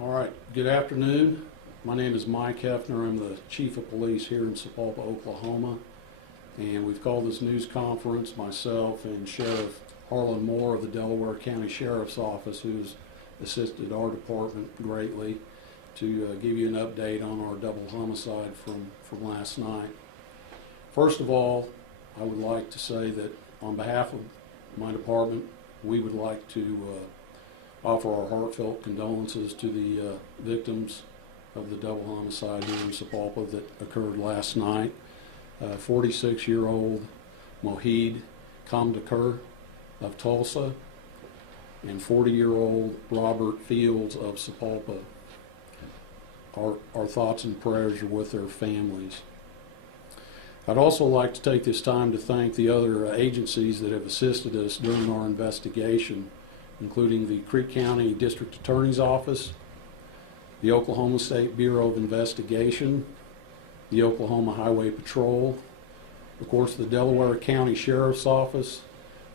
All right, good afternoon. My name is Mike Hefner. I'm the Chief of Police here in Sapulpa, Oklahoma. And we've called this news conference, myself and Sheriff Harlan Moore of the Delaware County Sheriff's Office, who's assisted our department greatly, to give you an update on our double homicide from last night. First of all, I would like to say that on behalf of my department, we would like to offer our heartfelt condolences to the victims of the double homicide here in Sapulpa that occurred last night. 46-year-old Mohid Kamdakar of Tulsa and 40-year-old Robert Fields of Sapulpa. Our thoughts and prayers are with their families. I'd also like to take this time to thank the other agencies that have assisted us during our investigation, including the Creek County District Attorney's Office, the Oklahoma State Bureau of Investigation, the Oklahoma Highway Patrol, of course the Delaware County Sheriff's Office,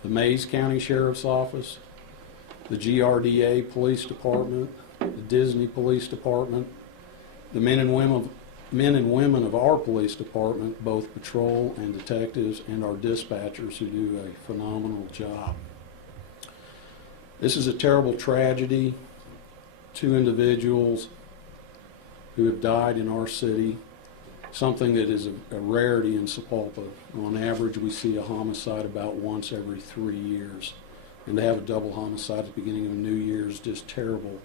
the Mays County Sheriff's Office, the GRDA Police Department, the Disney Police Department, the men and women of our police department, both patrol and detectives, and our dispatchers who do a phenomenal job. This is a terrible tragedy. 2 individuals who have died in our city, something that is a rarity in Sapulpa. On average, we see a homicide about once every 3 years. And to have a double homicide at the beginning of a new year is just terrible.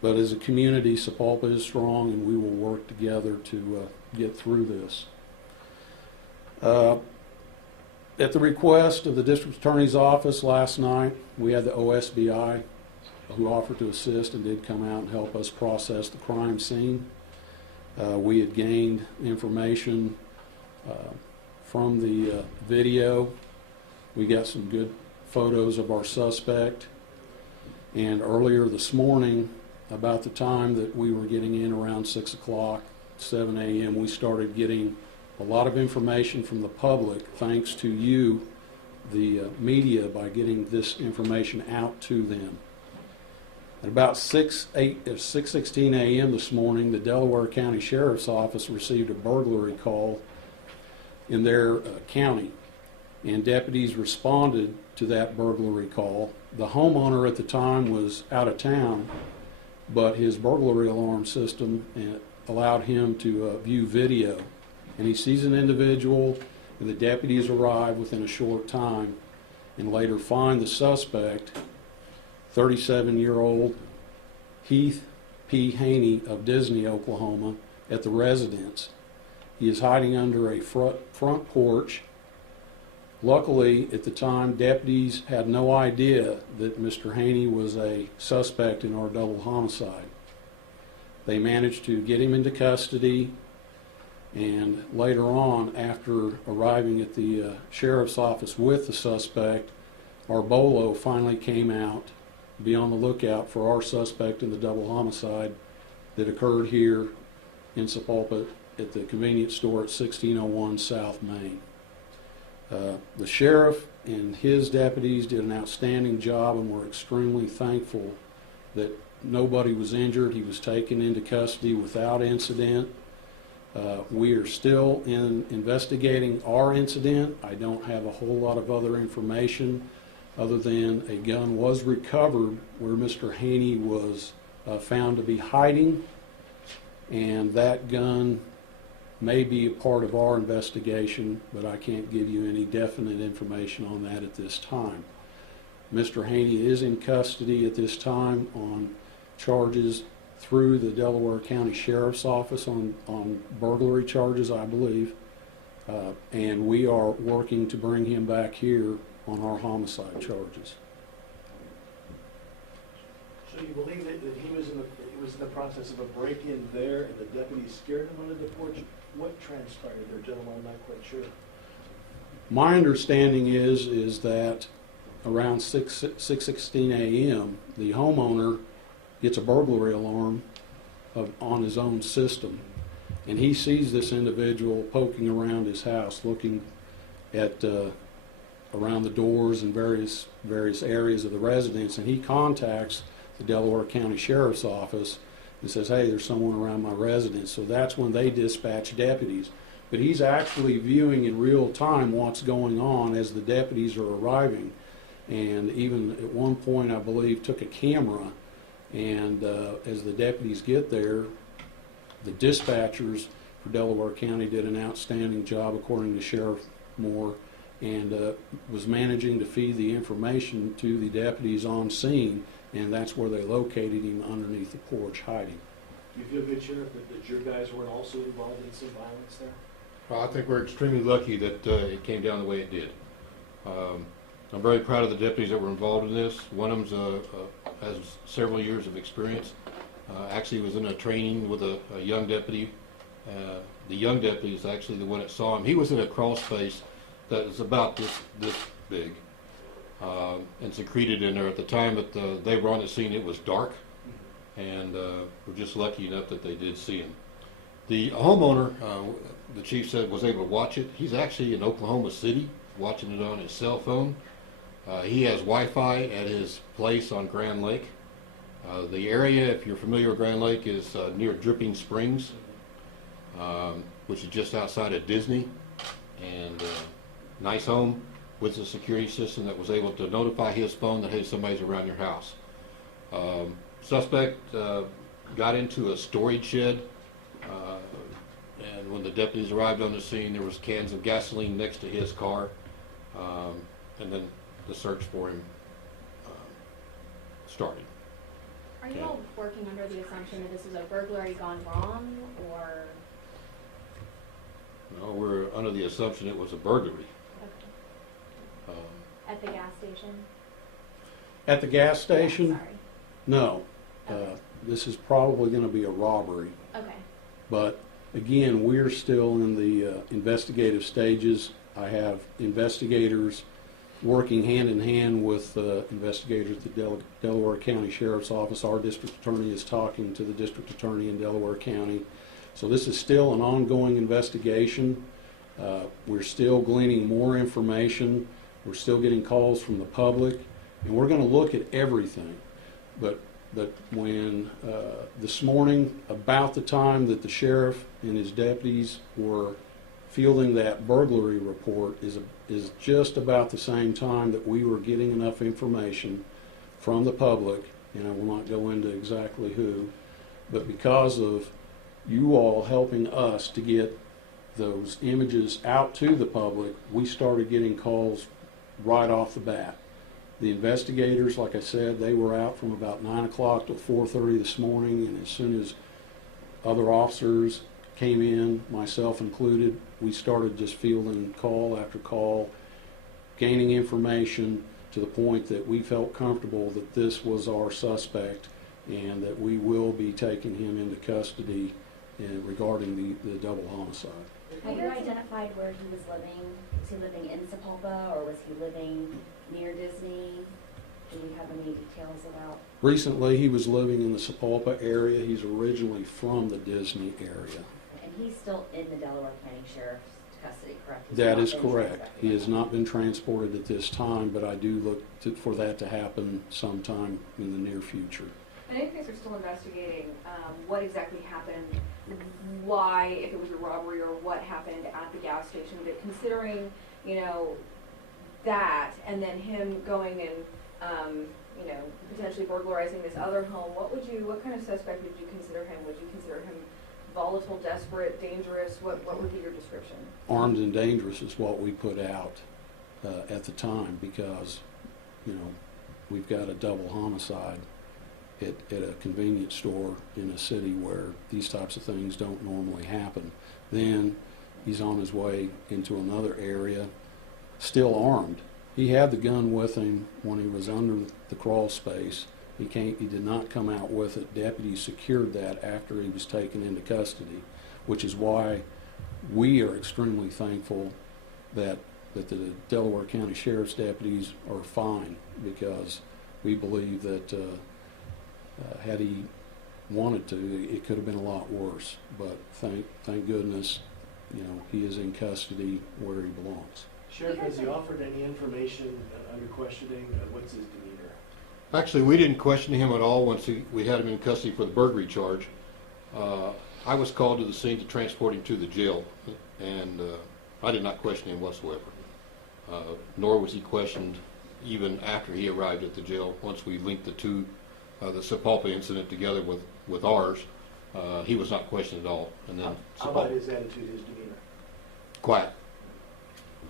But as a community, Sapulpa is strong, and we will work together to get through this. At the request of the District Attorney's Office last night, we had the OSBI who offered to assist and did come out and help us process the crime scene. We had gained information from the video. We got some good photos of our suspect. And earlier this morning, about the time that we were getting in around 6 o'clock, 7 a.m., we started getting a lot of information from the public, thanks to you, the media, by getting this information out to them. At about 6:16 a.m. this morning, the Delaware County Sheriff's Office received a burglary call in their county, and deputies responded to that burglary call. The homeowner at the time was out of town, but his burglary alarm system allowed him to view video. And he sees an individual, and the deputies arrive within a short time and later find the suspect, 37-year-old Heath P. Haney of Disney, Oklahoma, at the residence. He is hiding under a front porch. Luckily, at the time, deputies had no idea that Mr. Haney was a suspect in our double homicide. They managed to get him into custody, and later on, after arriving at the sheriff's office with the suspect, our BOLO finally came out to be on the lookout for our suspect in the double homicide that occurred here in Sapulpa at the convenience store at 1601 South Main. The sheriff and his deputies did an outstanding job, and we're extremely thankful that nobody was injured. He was taken into custody without incident. We are still investigating our incident. I don't have a whole lot of other information other than a gun was recovered where Mr. Haney was found to be hiding, and that gun may be a part of our investigation, but I can't give you any definite information on that at this time. Mr. Haney is in custody at this time on charges through the Delaware County Sheriff's Office on burglary charges, I believe, and we are working to bring him back here on our homicide charges. So you believe that he was in the process of a break-in there, and the deputies scared him under the porch? What transpired there, gentlemen? I'm not quite sure. My understanding is that around 6:16 a.m., the homeowner gets a burglary alarm on his own system, and he sees this individual poking around his house, looking at around the doors and various areas of the residence, and he contacts the Delaware County Sheriff's Office and says, hey, there's someone around my residence. So that's when they dispatch deputies. But he's actually viewing in real time what's going on as the deputies are arriving. And even at one point, I believe, took a camera, and as the deputies get there, the dispatchers for Delaware County did an outstanding job, according to Sheriff Moore, and was managing to feed the information to the deputies on scene, and that's where they located him underneath the porch hiding. Do you feel good, Sheriff, that your guys weren't also involved in some violence there? Well, I think we're extremely lucky that it came down the way it did. I'm very proud of the deputies that were involved in this. One of them has several years of experience. Actually was in a training with a young deputy. The young deputy is actually the one that saw him. He was in a crawl space that was about this big and secreted in there. At the time that they were on the scene, it was dark, and we're just lucky enough that they did see him. The homeowner, the chief said, was able to watch it. He's actually in Oklahoma City watching it on his cell phone. He has Wi-Fi at his place on Grand Lake. The area, if you're familiar with Grand Lake, is near Dripping Springs, which is just outside of Disney. And nice home with a security system that was able to notify his phone that, hey, somebody's around your house. Suspect got into a storage shed, and when the deputies arrived on the scene, there was cans of gasoline next to his car, and then the search for him started. Are you all working under the assumption that this is a burglary gone wrong, or? No, we're under the assumption it was a burglary. Okay. At the gas station? At the gas station? Yeah, sorry. No. Okay. This is probably going to be a robbery. Okay. But again, we're still in the investigative stages. I have investigators working hand in hand with investigators at the Delaware County Sheriff's Office. Our district attorney is talking to the district attorney in Delaware County. So this is still an ongoing investigation. We're still gleaning more information. We're still getting calls from the public, and we're going to look at everything. But when this morning, about the time that the sheriff and his deputies were fielding that burglary report, is just about the same time that we were getting enough information from the public, and I will not go into exactly who, but because of you all helping us to get those images out to the public, we started getting calls right off the bat. The investigators, like I said, they were out from about 9 o'clock till 4:30 this morning, and as soon as other officers came in, myself included, we started just fielding call after call, gaining information to the point that we felt comfortable that this was our suspect and that we will be taking him into custody regarding the double homicide. Have you identified where he was living? Was he living in Sapulpa, or was he living near Disney? Do we have any details about? Recently, he was living in the Sapulpa area. He's originally from the Disney area. And he's still in the Delaware County Sheriff's custody, correct? He's That not is been correct. transported He yet. has not been transported at this time, but I do look for that to happen sometime in the near future. And you guys are still investigating what exactly happened, why, if it was a robbery, or what happened at the gas station. But considering, that, and then him going and, potentially burglarizing this other home, what kind of suspect would you consider him? Would you consider him volatile, desperate, dangerous? What would be your description? Armed and dangerous is what we put out at the time because, we've got a double homicide at a convenience store in a city where these types of things don't normally happen. Then he's on his way into another area, still armed. He had the gun with him when he was under the crawl space. He did not come out with it. Deputies secured that after he was taken into custody, which is why we are extremely thankful that the Delaware County Sheriff's deputies are fine, because we believe that had he wanted to, it could have been a lot worse. But thank goodness, he is in custody where he belongs. Sheriff, has he offered any information under questioning? What's his demeanor? Actually, we didn't question him at all once we had him in custody for the burglary charge. I was called to the scene to transport him to the jail, and I did not question him whatsoever. Nor was he questioned even after he arrived at the jail. Once we linked the Sapulpa incident together with ours, he was not questioned at all. And then How about his attitude, his demeanor? quiet.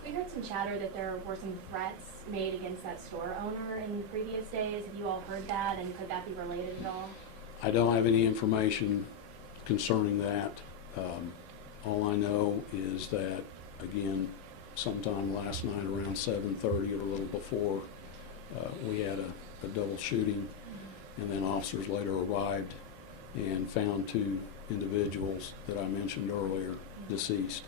We heard some chatter that there were some threats made against that store owner in previous days. Have you all heard that, and could that be related at all? I don't have any information concerning that. All I know is that, again, sometime last night around 7:30 or a little before, we had a double shooting, and then officers later arrived and found two individuals that I mentioned earlier deceased.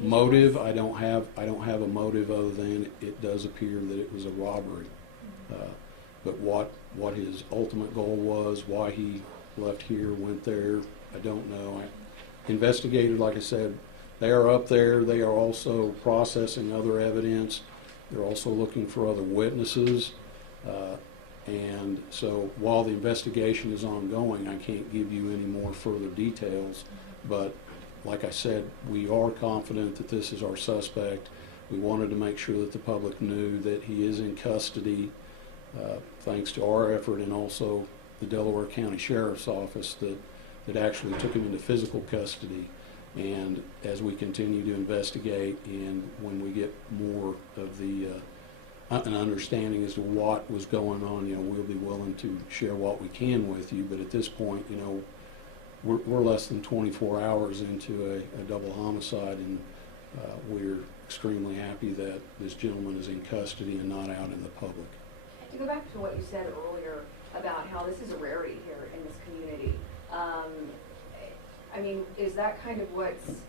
Motive, I don't have a motive other than it does appear that it was a robbery. But what his ultimate goal was, why he left here, went there, I don't know. Investigators, like I said, they are up there. They are also processing other evidence. They're also looking for other witnesses. And so while the investigation is ongoing, I can't give you any more further details. But like I said, we are confident that this is our suspect. We wanted to make sure that the public knew that he is in custody, thanks to our effort and also the Delaware County Sheriff's Office that actually took him into physical custody. And as we continue to investigate and when we get more of an understanding as to what was going on, we'll be willing to share what we can with you. But at this point, we're less than 24 hours into a double homicide, and we're extremely happy that this gentleman is in custody and not out in the public. To go back to what you said earlier about how this is a rarity here in this community, I mean, is that kind of what's,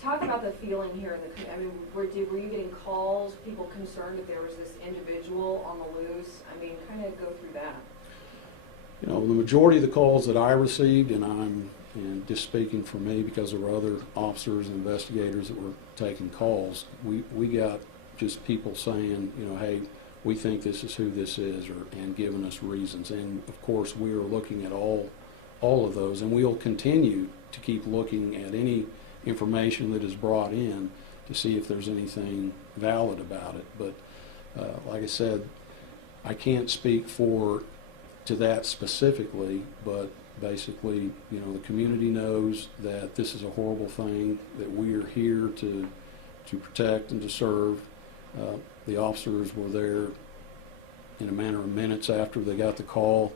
talk about the feeling here in the community. I mean, were you getting calls, people concerned that there was this individual on the loose? I mean, kind of go through that. The majority of the calls that I received, and just speaking for me because there were other officers and investigators that were taking calls, we got just people saying, hey, we think this is who this is, and giving us reasons. And of course, we are looking at all of those, and we'll continue to keep looking at any information that is brought in to see if there's anything valid about it. But like I said, I can't speak to that specifically, but basically, the community knows that this is a horrible thing, that we are here to protect and to serve. The officers were there in a matter of minutes after they got the call.